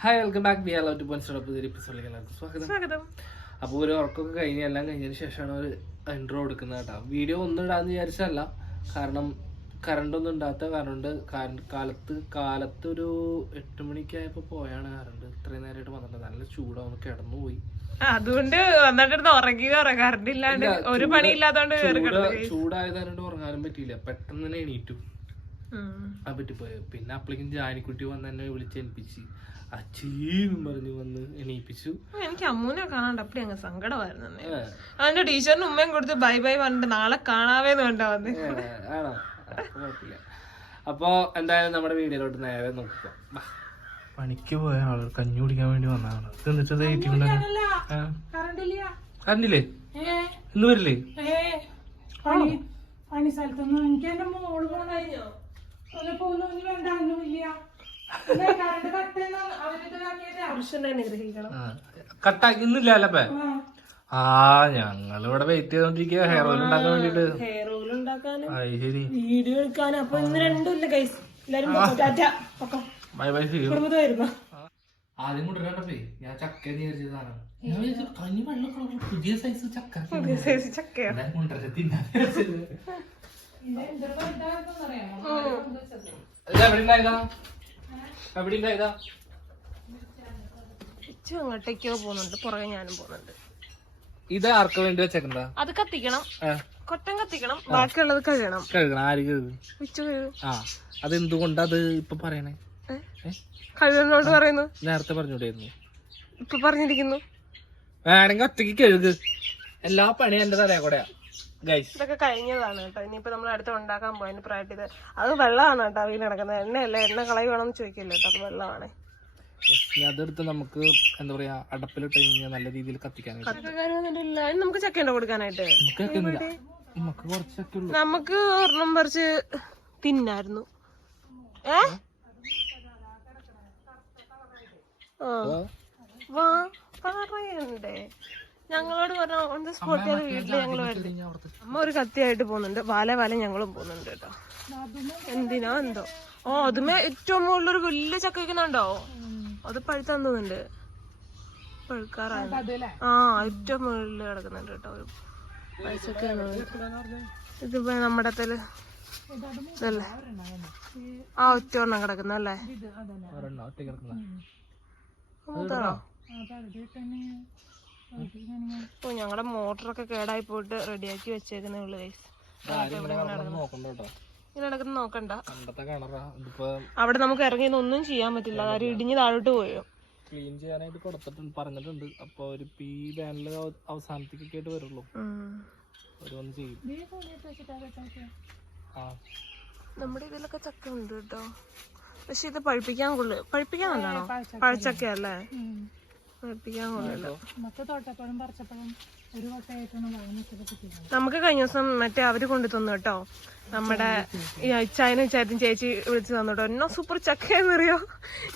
Hi welcome back B hello two point പുതിയ എപ്പിസോഡിലേക്ക് എല്ലാവർക്കും സ്വാഗതം സ്വാഗതം അപ്പോൾ ഒരു ഉറക്കമൊക്കെ കഴിഞ്ഞ് എല്ലാം കഴിഞ്ഞതിന് ശേഷമാണ് ഒരു ഇൻട്രോ കൊടുക്കുന്നത് കേട്ടോ. വീഡിയോ ഒന്നും ഇടാന്ന് വിചാരിച്ചല്ല കാരണം കറണ്ട് ഒന്നും ഇണ്ടാത്ത കറണ്ട് കാലത്ത് കാലത്ത് ഒരു എട്ട് മണിക്കായപ്പോൾ പോയാണ് കറണ്ട് ഇത്രയും നേരമായിട്ട് വന്നിട്ട് നല്ല ചൂടാവുന്നു കിടന്നു പോയി അതുകൊണ്ട് വന്നിട്ട് ഉറങ്ങി ഇല്ലാണ്ട് ഇല്ല, ഒരു പണി ഇല്ലാത്തോണ്ട് കേറി ചൂട് ചൂടായതുകൊണ്ട് ഉറങ്ങാനും പറ്റിയില്ല. പെട്ടെന്ന് തന്നെ എണീറ്റു. ആ. പറ്റിപ്പോയി പിന്നെ അപ്പളേക്കും ജാനിക്കുട്ടി വന്ന് എന്നെ വിളിച്ച് എനിപ്പിച്ച് അച്ചീന്നും പറഞ്ഞു വന്ന് എണീപ്പിച്ചു. എനിക്ക് അമ്മൂനെ കാണാണ്ട് അപ്പടി അങ്ങ് സങ്കടമായിരുന്നു അവന്റെ ടീച്ചറിന് ഉമ്മയും കൊടുത്ത് ബൈ ബൈ പറഞ്ഞിട്ട് നാളെ കാണാവേന്ന് കണ്ടാ വന്ന്. ആണോ? അപ്പൊ കുഴപ്പമില്ല. അപ്പൊ എന്തായാലും നമ്മുടെ വീഡിയോയിലോട്ട് നേരെ നോക്കാം പണിക്ക് പോയ ആൾ കഞ്ഞി കുടിക്കാൻ വേണ്ടി വന്നതാണ്. കറണ്ടില്ലേ ഇന്ന് വരില്ലേ? പണി പണി സ്ഥലത്തൊന്നും എനിക്ക് എന്റെ മോൾ പോണായിരുന്നു കട്ടാക്കി ഇന്നില്ല അല്ലപ്പേ ആ ഞങ്ങൾ ഇവിടെ വെയിറ്റ് ചെയ്തോണ്ടിരിക്കുക ഹെയർ ഓയിൽ ഉണ്ടാക്കാൻ വേണ്ടിട്ട് ഹെയർ ഓയിൽ ഉണ്ടാക്കാനും വീഡിയോ എടുക്കാനും. അപ്പൊ ഇന്ന് രണ്ടും ഇല്ല കൈസ് എല്ലാരും. ബൈ ബൈ കുടുംബത്തായിരുന്നോ ആദ്യം കൊണ്ടുവരണ്ടപ്പേ ഞാൻ ചക്ക ഞാൻ വിചാരിച്ചു കഞ്ഞി വെള്ളം കളർ പുതിയ സൈസ് ചക്ക. സൈസ് ചക്കയാ. എല്ലാരും അങ്ങോട്ടേക്കോ പോകുന്നുണ്ട്. പുറകെ ഞാനും പോകുന്നുണ്ട്. ഇത് ആർക്ക് വേണ്ടി വെച്ചേക്കണ്ട അത് കത്തിക്കണം. കൊട്ടം കത്തിക്കണം. ബാക്കിയുള്ളത് കഴുകണം. കഴുകണം. ആര് കഴുകും? ആ. അത് എന്തുകൊണ്ടാ അത് ഇപ്പൊ പറയണേ? ഏ? പറയുന്നു. നേരത്തെ പറഞ്ഞൂടായിരുന്നു ഇപ്പൊ പറഞ്ഞിരിക്കുന്നു. വേണമെങ്കിൽ ഒറ്റയ്ക്ക് കഴുകു. എല്ലാ പണിയും എന്റെ തലേ കൂടെയാ. ഇതൊക്കെ കഴിഞ്ഞതാണ് കേട്ടോ. ഇനിയിപ്പോ നമ്മൾ അടുത്ത് ഉണ്ടാക്കാൻ പോയതിന് പ്രായിട്ട് ഇത് അത് വെള്ളമാണ് കേട്ടോ അവയിൽ നടക്കുന്നത്. എണ്ണയല്ല? എണ്ണ കളയുവാണെന്ന് ചോദിക്കില്ല കേട്ടോ. അത് വെള്ളമാണ്. അതെടുത്ത് നമുക്ക് എന്താ പറയാ അടപ്പിലിട്ട് കഴിഞ്ഞാൽ നല്ല രീതിയിൽ കത്തിക്കാൻ അതിന് നമുക്ക് ചക്ക കൊടുക്കാനായിട്ട്? നമുക്ക് കുറച്ചൊക്കെ ഉള്ളൂ. നമുക്ക് ഒരെണ്ണം പറിച്ച് തിന്നായിരുന്നു. ഏ? വാ പറയണ്ടേ? ഞങ്ങളോട് പറഞ്ഞ ഓൺ ദ സ്പോട്ട് ഞങ്ങൾ അമ്മ ഒരു കത്തിയായിട്ട് പോകുന്നുണ്ട്. വാല വാല ഞങ്ങളും പോകുന്നുണ്ട് കേട്ടോ. എന്തിനാ എന്തോ? ഓ അതുമേ ഏറ്റവും മുകളിലൊരു വലിയ ചക്ക വെക്കുന്നുണ്ടോ? അത് പഴുത്താൻ തോന്നുന്നുണ്ട്. പഴുക്കാറാണ്? ആ ഏറ്റവും മുകളിൽ കിടക്കുന്നുണ്ട് കേട്ടോ. ഒരു പഴുച്ചൊക്കെയാണ് ഇതിപ്പോ നമ്മുടെ തൽ ഇതല്ലേ? ആ ഒറ്റ ഒരെണ്ണം കിടക്കുന്നല്ലേ ഇത് മൂത്താണോ ഓ ഞങ്ങളുടെ മോട്ടറൊക്കെ കേടായി പോയിട്ട് റെഡിയാക്കി വെച്ചേക്കുന്നേ ഉള്ളു ഗൈസ് ഇങ്ങനെ നടക്കുന്ന നോക്കണ്ട അവിടെ നമുക്ക് ഇറങ്ങി ഒന്നും ചെയ്യാൻ പറ്റില്ല. കാര്യം ഇടിഞ്ഞ് താഴോട്ട് പോയോ? ക്ലീൻ ചെയ്യാനായിട്ട് കൊടുത്തിട്ടുണ്ട് പറഞ്ഞിട്ടുണ്ട്. അപ്പൊ ഒരു പി ബാനിൽ അവസാനത്തേക്കൊക്കെ ആയിട്ട് വരുള്ളൂ. ഒരു വന്ന് ചെയ്യും. നമ്മുടെ ഇതിലൊക്കെ ചക്ക ഉണ്ട് കേട്ടോ. പക്ഷെ ഇത് പഴുപ്പിക്കാൻ കൊള്ളു പഴുപ്പിക്കാൻ നല്ലതാണോ? പഴച്ചക്ക. നമുക്ക് കഴിഞ്ഞ ദിവസം മറ്റേ അവർ കൊണ്ടു തന്നു കേട്ടോ. നമ്മുടെ ഈ അച്ചായനും ചേട്ടൻ ചേച്ചി വിളിച്ചു തന്നു കേട്ടോ. എന്നോ സൂപ്പർ ചക്കയെന്നറിയോ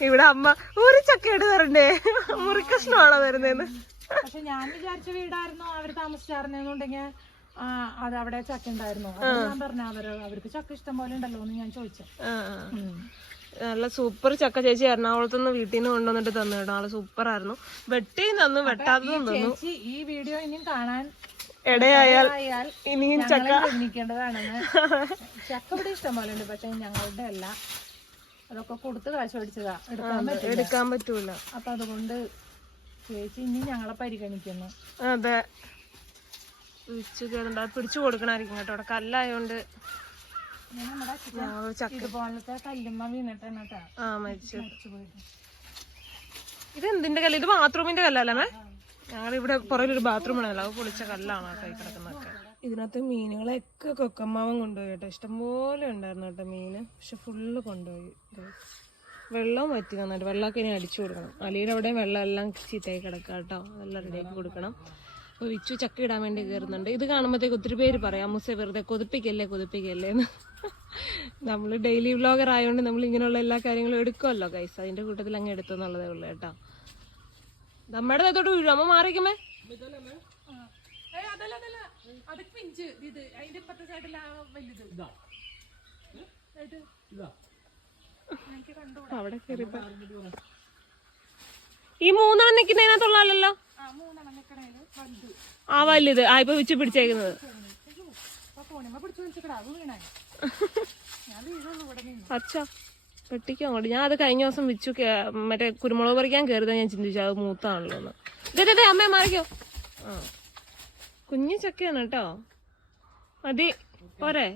ഇവിടെ അമ്മ ഒരു ചക്ക എടുത്ത് തരണ്ടേ? മുറിക്കഷ്ണമാണോ തരുന്നേന്ന്? പക്ഷെ ഞാൻ വിചാരിച്ച വീടായിരുന്നു അവർ താമസിച്ചായിരുന്നെന്നുണ്ടെങ്കിൽ അത് അവിടെ ചക്ക ഉണ്ടായിരുന്നു. ഞാൻ പറഞ്ഞ അവർ അവർക്ക് ചക്ക ഇഷ്ടം പോലെ ഉണ്ടല്ലോ എന്ന് ഞാൻ ചോദിച്ചു. നല്ല സൂപ്പർ ചക്ക ചേച്ചി എറണാകുളത്ത് നിന്ന് വീട്ടിൽ നിന്ന് കൊണ്ടുവന്നിട്ട് തന്നു കേട്ടോ. നല്ല സൂപ്പർ ആയിരുന്നു വെട്ടി തന്നു വെട്ടാത്തതും തന്നു. ഈ വീഡിയോ ഇനിയും കാണാൻ ഇടയായാൽ ഇനിയും ചക്ക. ചക്ക ഇവിടെ ഇഷ്ടംപോലെ ഉണ്ട് പക്ഷെ ഞങ്ങളുടെ അല്ല. അതൊക്കെ കൊടുത്ത് കാശ് പഠിച്ചതാ എടുക്കാൻ പറ്റൂല. അപ്പൊ അതുകൊണ്ട് ചേച്ചി ഇനി ഞങ്ങളെ പരിഗണിക്കുന്നു. അതെ. പിടിച്ചു കേറണ്ട പിടിച്ചു കൊടുക്കണായിരിക്കും കേട്ടോ. അവിടെ കല്ലായോണ്ട് ഇതുപോലത്തെ കല്ലുമ്മ വീണിട്ടാണ് കേട്ടോ. ആ മരിച്ചു. മരിച്ചു ഇത് എന്തിന്റെ കല്ല്? ഇത് ബാത്റൂമിന്റെ കല്ലല്ലേ ഞങ്ങളിവിടെ പുറകിലൊരു ബാത്റൂം ആണല്ലോ. അത് പൊളിച്ച കല്ലാണ് കേട്ടോ ഈ കിടക്കുന്നതൊക്കെ. ഇതിനകത്ത് മീനുകളെയൊക്കെ കൊക്കമ്മാവൻ കൊണ്ടുപോയി കേട്ടോ. ഇഷ്ടംപോലെ ഉണ്ടായിരുന്നു കേട്ടോ മീന്. പക്ഷെ ഫുള്ള് കൊണ്ടുപോയി. വെള്ളം വറ്റി നന്നായിട്ട്. വെള്ളമൊക്കെ ഇനി അടിച്ചു കൊടുക്കണം. അലിയുടെ അവിടെ വെള്ളം എല്ലാം ചീത്തയായി കിടക്കാം കേട്ടോ. അതെല്ലാം റെഡിയാക്കി കൊടുക്കണം. അപ്പോൾ വിച്ചു ചക്ക ഇടാൻ വേണ്ടി കയറുന്നുണ്ട് ഇത് കാണുമ്പോഴത്തേക്ക് ഒത്തിരി പേര് പറയാം മുസ വെറുതെ കൊതിപ്പിക്കല്ലേ കൊതിപ്പിക്കല്ലേ എന്ന്. നമ്മൾ ഡെയിലി വ്ളോഗർ ആയതുകൊണ്ട് നമ്മൾ ഇങ്ങനെയുള്ള എല്ലാ കാര്യങ്ങളും എടുക്കുമല്ലോ കൈസ് അതിന്റെ കൂട്ടത്തിൽ അങ്ങ് എടുത്തു എന്നുള്ളതേ ഉള്ളൂ കേട്ടോ. നമ്മുടെ ദേത്തോട്ട് വീഴും അമ്മ മാറിക്കുമേ അവിടെ കയറി ഈ മൂന്നെണ്ണം നിക്കുന്നതിനകത്തുള്ളല്ലോ ആ വലുത്. ആ ഇപ്പൊ വിച്ച് പിടിച്ചേക്കുന്നത്. അച്ഛാ വെട്ടിക്കോ അങ്ങോട്ട്. ഞാൻ അത് കഴിഞ്ഞ ദിവസം വിച്ചു മറ്റേ കുരുമുളക് പറിക്കാൻ കയറിയതാ ഞാൻ ചിന്തിച്ചു. അത് മൂത്താണല്ലോ എന്ന് ഇതേ അമ്മയെ അമ്മേ മാറിക്കോ. ആ. കുഞ്ഞു ചക്കയാണ് കേട്ടോ. മതി പോരെ.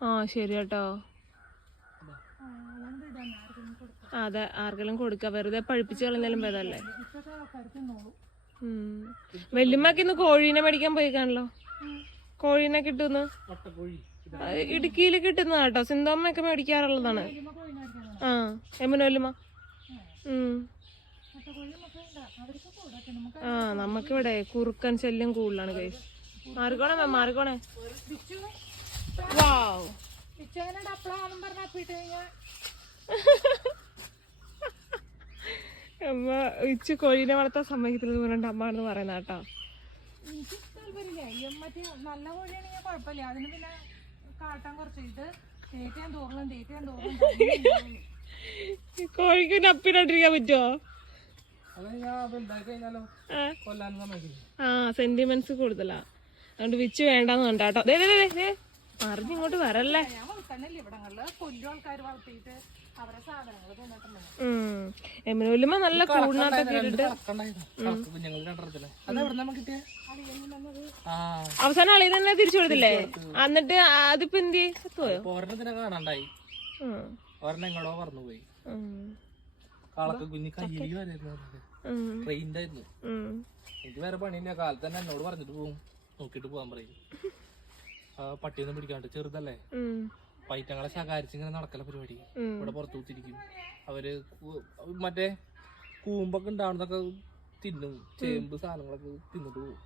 ആ ശരി കേട്ടോ ആ അതുകൊണ്ട് ഇടാൻ ആർക്കും കൊടുക്കാം ആ, അതെ ആർക്കെങ്കിലും കൊടുക്ക. വെറുതെ പഴിപ്പിച്ച് കളഞ്ഞാലും ഭേദമല്ലേ. വല്യമ്മക്ക് ഇന്ന് കോഴീനെ മേടിക്കാൻ പോയി കാണല്ലോ കോഴീനെ കിട്ടുന്നു? ഇടുക്കിയിൽ കിട്ടുന്ന കേട്ടോ. സിന്തോമ്മയൊക്കെ മേടിക്കാറുള്ളതാണ്. ആ എമ്മന വല്യമ്മ? ആ നമുക്കിവിടെ കുറുക്കൻ ശല്യം കൂടുതലാണ് കൈസ് മാറിക്കോണേ മാറിക്കോണേ. വാവ് പറഞ്ഞാ അമ്മ ഉച്ച കോഴീനെ വളർത്താൻ സമ്മതിക്കുന്നത് പറഞ്ഞിട്ട് അമ്മ എന്ന് പറയുന്ന കേട്ടോ. എനിക്ക് താല്പര്യമില്ല. ഈ മറ്റേ നല്ല കോഴിയാണെങ്കിൽ കുഴപ്പമില്ല. അതിന് പിന്നെ കാട്ടാൻ തോറലും തോറലും കോഴിക്ക് നപ്പിനോട്ടിരിക്കാൻ പറ്റുമോ ആ. കൊല്ലാൻ സമ്മതിക്കില്ല. ആ സെന്റിമെന്റ്സ് കൂടുതലാ. അതുകൊണ്ട് വിച്ച് വേണ്ടെന്ന് കണ്ടാട്ടോ അറിഞ്ഞിങ്ങോട്ട് ദേ, ദേ, ദേ, ദേ, ദേ. ഇങ്ങോട്ട് വരല്ലേ. ഞാൻ ഇവിടങ്ങളിൽ കൊല്ലു ആൾക്കാർ വളർത്തിയിട്ട്. ഉം. നല്ല അവസാനം അളി തന്നെ തിരിച്ചു കൊടുത്തില്ലേ? എന്നിട്ട് അതിപ്പോ എന്ത് സത്തുപോയോ ഇപ്പൊ ഒരെണ്ണത്തിനെ കാണാണ്ടായി. ഉം. ഒരെണ്ണം എങ്ങോട്ടോ പറന്നു പോയി കാളക്ക കുഞ്ഞ് കയ്യിൽ വരായിരുന്നു. ആയിരുന്നു. എനിക്ക് വേറെ പണിയില്ല. കാലത്ത് തന്നെ എന്നോട് പറഞ്ഞിട്ട് പോകും നോക്കിട്ട് പോകാൻ പറയും. പട്ടിയൊന്നും പിടിക്കാണ്ട് ചെറുതല്ലേ. പൈറ്റങ്ങളെ ശകാരിച്ച് ഇങ്ങനെ നടക്കല പരിപാടി. ഇവിടെ പുറത്തു കുത്തിരിക്കും അവർ മറ്റേ കൂമ്പൊക്കെ ഉണ്ടാവുന്നതൊക്കെ തിന്നും. ചേമ്പ് സാധനങ്ങളൊക്കെ തിന്നിട്ട് പോകും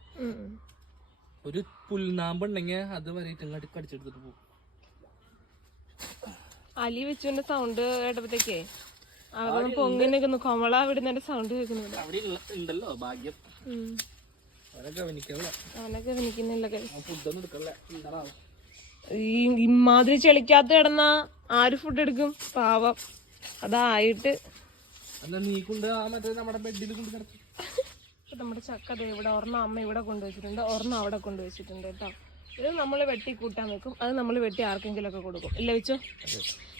ഒരു പുൽനാമ്പ് ഉണ്ടെങ്കിൽ അത് വരെ ഇങ്ങോട്ട് കടിച്ചെടുത്തിട്ട് പോകും അലി വെച്ചുകൊണ്ട് സൗണ്ട് കേട്ടപ്പോഴത്തേക്കേ അവിടെ പൊങ്ങി നിൽക്കുന്നു കൊമള വിടുന്നതിന്റെ സൗണ്ട് കേൾക്കുന്നുണ്ട്. അവിടെ ഉണ്ടല്ലോ ഭാഗ്യം. അവനെ ഗവനിക്കുന്നില്ല ഫുഡൊന്നും എടുക്കല്ല ഈ ഇമാതിരി ചെളിക്കകത്ത് കിടന്ന ആര് ഫുഡ് എടുക്കും? പാവം. അതായിട്ട്. നമ്മുടെ ചക്ക ഇവിടെ ഒരെണ്ണം അമ്മ ഇവിടെ കൊണ്ടുവച്ചിട്ടുണ്ട്. ഒരെണ്ണം അവിടെ കൊണ്ടുവച്ചിട്ടുണ്ട് കേട്ടോ. ഇത് നമ്മൾ വെട്ടി കൂട്ടാൻ വെക്കും. അത് നമ്മൾ വെട്ടി ആർക്കെങ്കിലും ഒക്കെ കൊടുക്കും. ഇല്ല വെച്ചോ?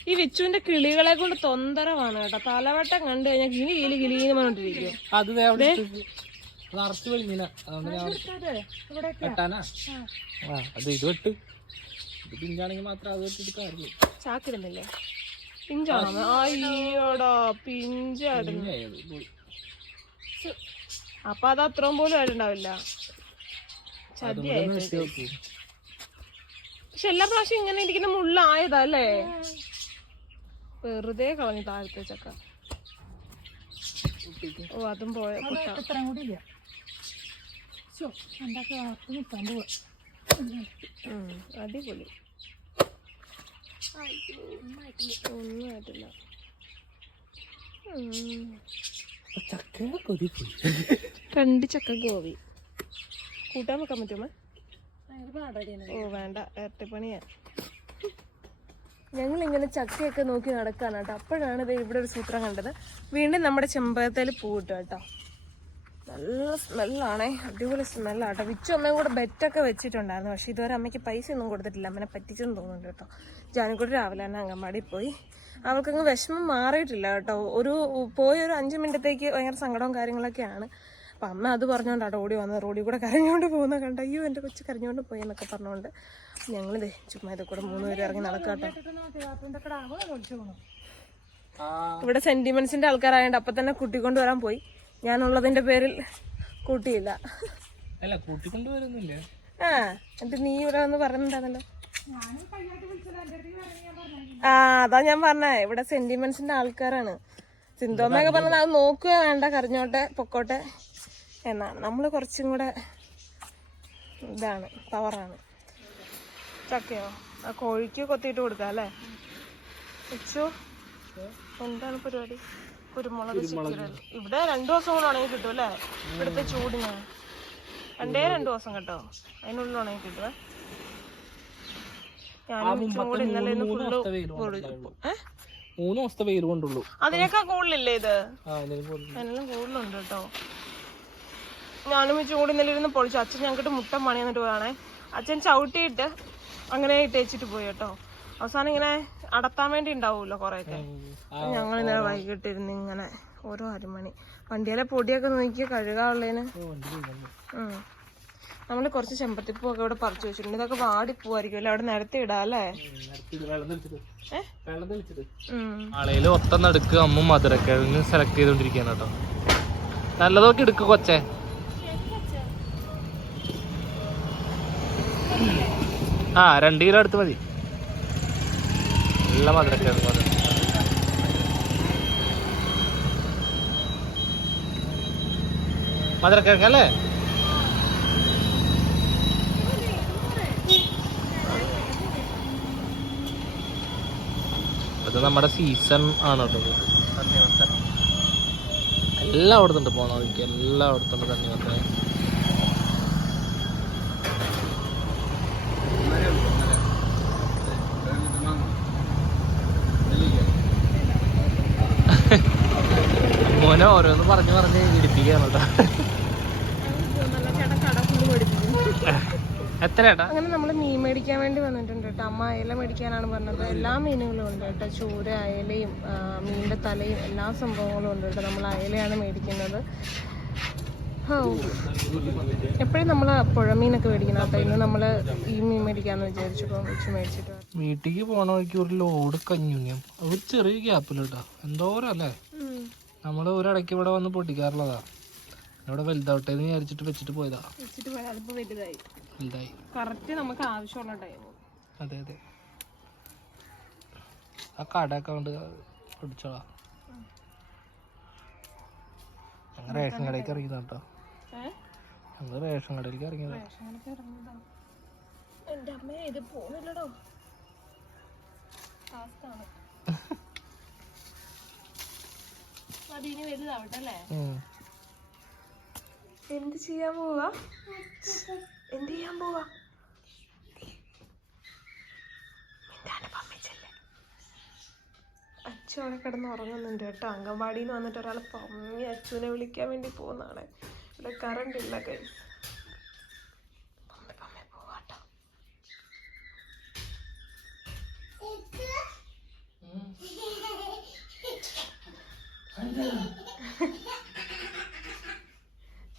ഈ വിച്ചുവിന്റെ കിളികളെ കൊണ്ട് തൊന്തരമാണ് കേട്ടോ. തലവട്ടം കണ്ടു കഴിഞ്ഞാൽ കിളി കിളി കിളിന്ന് പറഞ്ഞോണ്ടിരിക്കും അത് ഇവിടെ പിഞ്ചാണെങ്കിൽ മാത്രം അത് ചാക്കിടുന്നില്ലേ? പിഞ്ചാണോ? അയ്യോടാ പിഞ്ചാടുന്നു. അപ്പൊ അത് അത്രയും പോലും ആയിട്ടുണ്ടാവില്ല. പക്ഷെ എല്ലാ പ്രാവശ്യം ഇങ്ങനെ ഇരിക്കുന്ന മുള്ളായതാ അല്ലേ? വെറുതെ കളഞ്ഞു താഴത്തെ ചക്ക. ഓ അതും പോയ പൊട്ട. അടിപൊളി. ഒന്നും ആയിട്ടില്ല രണ്ട് ചക്ക ഗോവി. കൂട്ടാൻ വെക്കാൻ പറ്റുമോ ഓ വേണ്ട. ഇരട്ടിപ്പണിയാ. ഞങ്ങൾ ഇങ്ങനെ ചക്കയൊക്കെ നോക്കി നടക്കാനാട്ടോ അപ്പോഴാണ് ദേ ഇവിടെ ഒരു സൂത്രം കണ്ടത്. വീണ്ടും നമ്മുടെ ചെമ്പകത്തേൽ പൂവിട്ടു കേട്ടോ. നല്ല സ്മെല്ലാണേ. അടിപൊളി സ്മെല്ലാട്ടോ. വിച്ച് ഒന്നും കൂടെ ബെറ്റൊക്കെ വെച്ചിട്ടുണ്ടായിരുന്നു. പക്ഷെ ഇതുവരെ അമ്മയ്ക്ക് പൈസ ഒന്നും കൊടുത്തിട്ടില്ല. അമ്മനെ പറ്റിച്ചെന്ന് തോന്നുന്നുണ്ട് കേട്ടോ. ജാനിക്കൂടി രാവിലെ തന്നെ അങ്കമാടി പോയി. അവൾക്കങ്ങ് വിഷമം മാറിയിട്ടില്ല കേട്ടോ. ഒരു പോയി ഒരു അഞ്ച് മിനിറ്റത്തേക്ക് ഭയങ്കര സങ്കടവും കാര്യങ്ങളൊക്കെയാണ്. അപ്പം അമ്മ അത് പറഞ്ഞുകൊണ്ടാണ് ഓടി വന്നത്. റോഡിൽ കൂടെ കരഞ്ഞുകൊണ്ട് പോകുന്ന കണ്ട? അയ്യോ എന്റെ കൊച്ചു കരഞ്ഞുകൊണ്ട് പോയി എന്നൊക്കെ പറഞ്ഞുകൊണ്ട് ദേ ചുമ്മാ ഇതൊക്കെ കൂടെ മൂന്ന് പേര് ഇറങ്ങി നടക്കാട്ടോ. ഇവിടെ സെന്റിമെന്റ്സിന്റെ ആൾക്കാരായതുകൊണ്ട് അപ്പൊ തന്നെ കൂട്ടിക്കൊണ്ട് വരാൻ പോയി. ഞാനുള്ളതിന്റെ പേരിൽ കൂട്ടിയില്ല. അല്ല ആ എന്നിട്ട് നീ ഇവിടെ വന്ന് പറയുന്നുണ്ടാണല്ലോ ഞാനും കയ്യായിട്ട് വിളിച്ചത്. എന്റെ പറഞ്ഞു ഞാൻ പറഞ്ഞു ആ അതാ ഞാൻ പറഞ്ഞേ. ഇവിടെ സെന്റിമെന്റ്സിന്റെ ആൾക്കാരാണ്. സിന്തോമയൊക്കെ പറഞ്ഞത് അത് നോക്കുക വേണ്ട കരഞ്ഞോട്ടെ പൊക്കോട്ടെ എന്നാണ്. നമ്മൾ കുറച്ചും കൂടെ ഇതാണ് പവറാണ് ചക്കയോ ആ കോഴിക്ക് കൊത്തിയിട്ട് കൊടുക്കാം അല്ലേ? വെച്ചു എന്താണ് പരിപാടി? കുരുമുളക് ഇവിടെ രണ്ടു ദിവസം കൂടെ ഉണങ്ങി കിട്ടും അല്ലേ? ഇവിടുത്തെ ചൂടിന്. രണ്ടേ രണ്ടു ദിവസം കേട്ടോ. അതിനുള്ളിൽ ഉണങ്ങി കിട്ടുവേ. മൂന്ന് ദിവസത്തെ വെയിൽ കൊണ്ടുള്ളൂ. അതിനേക്കാൾ കൂടുതലില്ലേ ഇത്? അതിനെല്ലാം കൂടുതലുണ്ട് കേട്ടോ. ഞാനും കൂടി ഇന്നലെ ഇരുന്ന് പൊളിച്ചു. അച്ഛൻ ഞങ്ങൾക്കിട്ട് മുട്ട പണി എന്നിട്ട് പോയാണേ അച്ഛൻ ചവിട്ടിയിട്ട് അങ്ങനെ ഇട്ടേച്ചിട്ട് പോയി കേട്ടോ. അവസാനം ഇങ്ങനെ അടത്താൻ വേണ്ടി ഉണ്ടാവുമല്ലോ കുറേയൊക്കെ? ഞങ്ങൾ ഇന്നലെ വൈകിട്ട് ഇരുന്ന് ഇങ്ങനെ ഓരോ അരമണി. വണ്ടിയിലെ പൊടിയൊക്കെ നോക്കി കഴുകാനുള്ളതിന് നമ്മൾ നമ്മൾ ചെമ്പത്തിപ്പൂ ഒക്കെ ഇവിടെ പറിച്ചു വെച്ചിട്ടുണ്ട്. ഇതൊക്കെ വാടി പോവായിരിക്കും അല്ലേ? അവിടെ നിരത്തി ഇടാല്ലേ തെളിച്ചിട്ട് ഒത്ത നടുക്ക് അമ്മ മധുരക്കിഴങ്ങ് സെലക്ട് ചെയ്തോണ്ടിരിക്കാണ് കേട്ടോ. നല്ലതൊക്കെ എടുക്ക് കൊച്ചേ. ആ രണ്ട് കിലോ അടുത്ത് മതി. നല്ല മധുരക്കിഴങ്ങ് മധുരം മധുരക്കിഴങ്ങ് അല്ലേ? അത് നമ്മുടെ സീസൺ ആണ് കേട്ടോ. തണ്ണിമത്തൻ. എല്ലാം അവിടുത്തുണ്ട് പോണ വഴിക്ക്. എല്ലാം അവിടുത്തുണ്ട് തണ്ണിമത്തൻ. മോനെ ഓരോന്ന് പറഞ്ഞു പറഞ്ഞ് ഇടിപ്പിക്കുകയാണ് എത്രയാട്ടാ അങ്ങനെ നമ്മൾ മീൻ മേടിക്കാൻ വേണ്ടി വന്നിട്ടുണ്ട് കേട്ടോ. അമ്മ അയല മേടിക്കാനാണ് പറഞ്ഞത്. എല്ലാ മീനുകളും ഉണ്ട് കേട്ടോ. ചൂര അയലയും മീനിന്റെ തലയും എല്ലാ സംഭവങ്ങളും ഉണ്ട് കേട്ടോ. നമ്മൾ അയലയാണ് മേടിക്കുന്നത്. ഹോ. എപ്പോഴും നമ്മൾ പുഴമീനൊക്കെ മേടിക്കണം കേട്ടോ ഇന്ന് നമ്മൾ ഈ മീൻ മേടിക്കാന്ന് വിചാരിച്ചപ്പോൾ വെച്ച് മേടിച്ചിട്ട്. വീട്ടിലേക്ക് പോണ വഴിക്ക് ഒരു ലോഡ് കഞ്ഞുണ്ണിയും. ഒരു ചെറിയ ഗ്യാപ്പിൽ കേട്ടോ. എന്തോരം അല്ലേ? ഉം. നമ്മൾ ഒരിടയ്ക്ക് ഇവിടെ വന്ന് പൊട്ടിക്കാറുള്ളതാ. ഇവിടെ വലുതാവട്ടെ എന്ന് വിചാരിച്ചിട്ട് വെച്ചിട്ട് പോയതാ. വെച്ചിട്ട് പോയാൽ അതിപ്പോൾ വലുതായി. വലുതായി. കറക്റ്റ് നമുക്ക് ആവശ്യമുള്ള ടൈം അതെ അതെ. ആ കടയൊക്കെ കൊണ്ട് പിടിച്ചോളാ ഞങ്ങൾ റേഷൻ കടയിലേക്ക് ഇറങ്ങിയതാ കേട്ടോ. ഞങ്ങൾ റേഷൻ കടയിലേക്ക് ഇറങ്ങിയതാ. എന്റെ അമ്മേ ഇത് പോകുന്നില്ലടോ ടാസ്ക്കാണ് അത് ഇനി വലുതാവട്ടെ അല്ലേ ഉം. എന്ത് ചെയ്യാൻ പോവാ? എന്ത് ചെയ്യാൻ പോവാ? അച്ചു അവിടെ കിടന്ന് ഉറങ്ങുന്നുണ്ട് കേട്ടോ. അംഗൻവാടിയിൽ നിന്ന് വന്നിട്ട് ഒരാൾ പമ്മി അച്ചുവിനെ വിളിക്കാൻ വേണ്ടി പോകുന്നതാണ്. ഇവിടെ കറണ്ട് ഇല്ല കൈ പോവാട്ടോ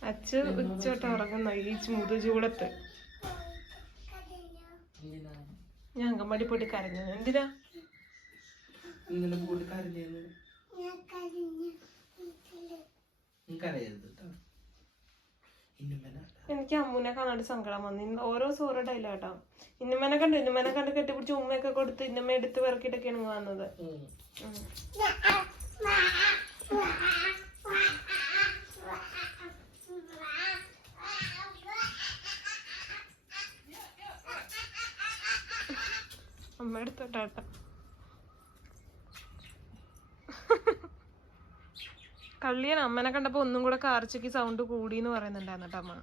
അച്ചു ഉച്ചോട്ട് ഉറങ്ങുന്ന. ഈ മുതു ചൂടത്ത് ഞാൻ അങ്കമാടി പോയിട്ട് കരഞ്ഞു. എന്തിനാ? ഇന്നലെ പോയിട്ട് എനിക്ക് അമ്മൂനെ കാണാണ്ട് സങ്കടം വന്നു. ഇന്ന് ഓരോ സോറ ഡയലോഗാട്ടോ ഇന്നമ്മനെ കണ്ടു? ഇന്നമ്മനെ കണ്ട് കെട്ടിപ്പിടിച്ച് ഉമ്മയൊക്കെ കൊടുത്ത് ഇന്നമ്മ എടുത്ത് പിറക്കിട്ടൊക്കെയാണ് വന്നത്. അമ്മ എടുത്തോട്ടാട്ടോ കള്ളിയൻ അമ്മനെ കണ്ടപ്പോ ഒന്നും കൂടെ കാർച്ചയ്ക്ക് സൗണ്ട് കൂടി എന്ന് പറയുന്നുണ്ടായിരുന്നു കേട്ടോ അമ്മ.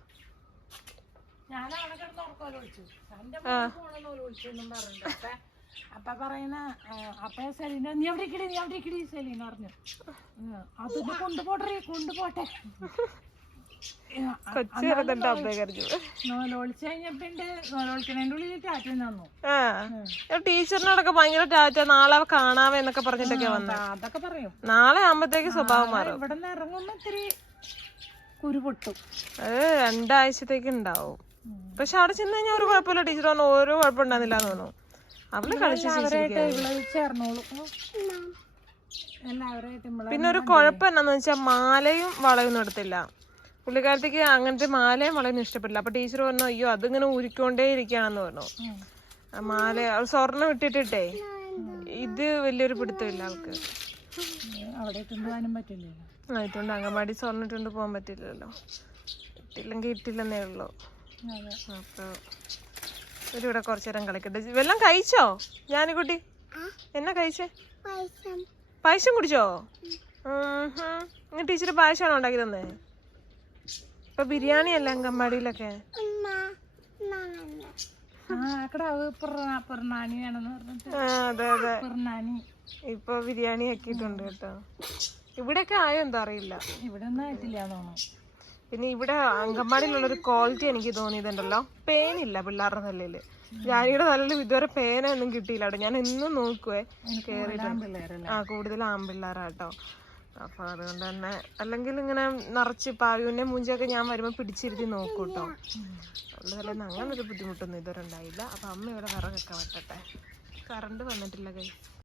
ഞാൻ അവിടെ കിടന്ന് ഉറക്കോല വിളിച്ചു എന്റെ ആ. ഫോണെന്ന് വിളിച്ചു എന്നും പറഞ്ഞിട്ട് അപ്പൊ പറയുന്ന അപ്പൊ സെലീന നീ എവിടെ ഇക്കടി നീ എവിടെ ഇക്കടി സെലീന പറഞ്ഞു. അതൊക്കെ കൊണ്ടുപോട്ടെ. കൊണ്ടുപോട്ടെ ടീച്ചറിനോടൊക്കെ ഭയങ്കര ടാറ്റ നാളെ കാണാവേ എന്നൊക്കെ പറഞ്ഞിട്ടൊക്കെ വന്ന. അതൊക്കെ പറയും. നാളെ ആകുമ്പത്തേക്ക് സ്വഭാവം മാറും. ഇവിടെ നിന്ന് ഇറങ്ങുമ്പോ ഇത്തിരി കുരു പൊട്ടും. അത് രണ്ടാഴ്ചത്തേക്ക് ഉണ്ടാവും പക്ഷെ അവിടെ ചെന്ന് കഴിഞ്ഞാൽ ഒരു കുഴപ്പമില്ല ടീച്ചർ പറഞ്ഞു ഓരോ കുഴപ്പമുണ്ടാകുന്നില്ല എന്ന് തോന്നുന്നു. അവൾ കളിച്ച് പിന്നെ ഒരു കുഴപ്പം എന്നാന്ന് വെച്ചാൽ മാലയും വളയൊന്നും എടുത്തില്ല. പുള്ളിക്കാരത്തേക്ക് അങ്ങനത്തെ മാലയും വളയൊന്നും ഇഷ്ടപ്പെട്ടില്ല അപ്പൊ ടീച്ചർ പറഞ്ഞു അയ്യോ അതിങ്ങനെ ഊരിക്കൊണ്ടേ ഇരിക്കുകയാണെന്ന് പറഞ്ഞു. മാല സ്വർണം ഇട്ടിട്ടിട്ടേ ഇത് വലിയൊരു പിടുത്തമില്ല ആൾക്ക് ആയിട്ടുണ്ട് അംഗൻവാടി സ്വർണം ഇട്ടുകൊണ്ട് പോകാൻ പറ്റില്ലല്ലോ. ഇട്ടില്ലെങ്കിൽ ഇട്ടില്ലെന്നേ ഉള്ളൂ. അതെ. അപ്പൊ ഇവരിവിടെ കുറച്ചു നേരം കളിക്കട്ടെ. വെള്ളം കഴിച്ചോ? ഞാനിക്കുട്ടി എന്നാ കഴിച്ചേ? പായസം. കുടിച്ചോ? ടീച്ചർ പായസമാണോ ഉണ്ടാക്കി തന്നേ? ഇപ്പൊ ബിരിയാണി അല്ല അങ്കമ്പാടിയിലൊക്കെ ഇപ്പൊ ബിരിയാണി ആക്കിയിട്ടുണ്ട് കേട്ടോ. ഇവിടെയൊക്കെ ആയോ എന്താ അറിയില്ല. ഇവിടെ ഒന്നും ആയിട്ടില്ല തോന്നുന്നു. പിന്നെ ഇവിടെ അങ്കമാടിയിലുള്ളൊരു ക്വാളിറ്റി എനിക്ക് തോന്നിയതുണ്ടല്ലോ പേനില്ല പിള്ളേരുടെ തലയിൽ ജാനിയുടെ തലയിൽ ഇതുവരെ പേന ഒന്നും കിട്ടിയില്ല കേട്ടോ. ഞാൻ എന്നും നോക്കുവേ. ആ കൂടുതൽ ആൺപിള്ളേരാട്ടോ. അപ്പൊ അതുകൊണ്ട് തന്നെ അല്ലെങ്കിൽ ഇങ്ങനെ നിറച്ച് പായുവിന്റെ മൂഞ്ചൊക്കെ ഞാൻ വരുമ്പോ പിടിച്ചിരുത്തി നോക്കും കേട്ടോ. അതുപോലെ അങ്ങനെ ഒരു ബുദ്ധിമുട്ടൊന്നും ഇതുവരെ ഉണ്ടായില്ല. അപ്പൊ അമ്മ ഇവിടെ വിറകൊക്കെ വെട്ടട്ടെ. കറണ്ട് വന്നിട്ടില്ല കൈ